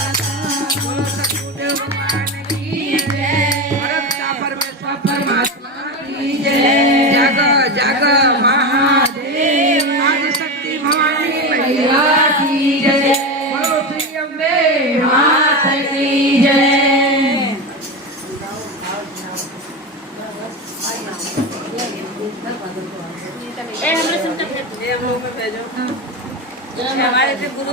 बोलो सतगुरुदेव भगवान की जय। परम परमेश्वर परमात्मा की जय। जाग जाग महादेव आदिशक्ति भवानी मैया की जय। बोलो श्री अम्बे मात की जय। हमारे गुरु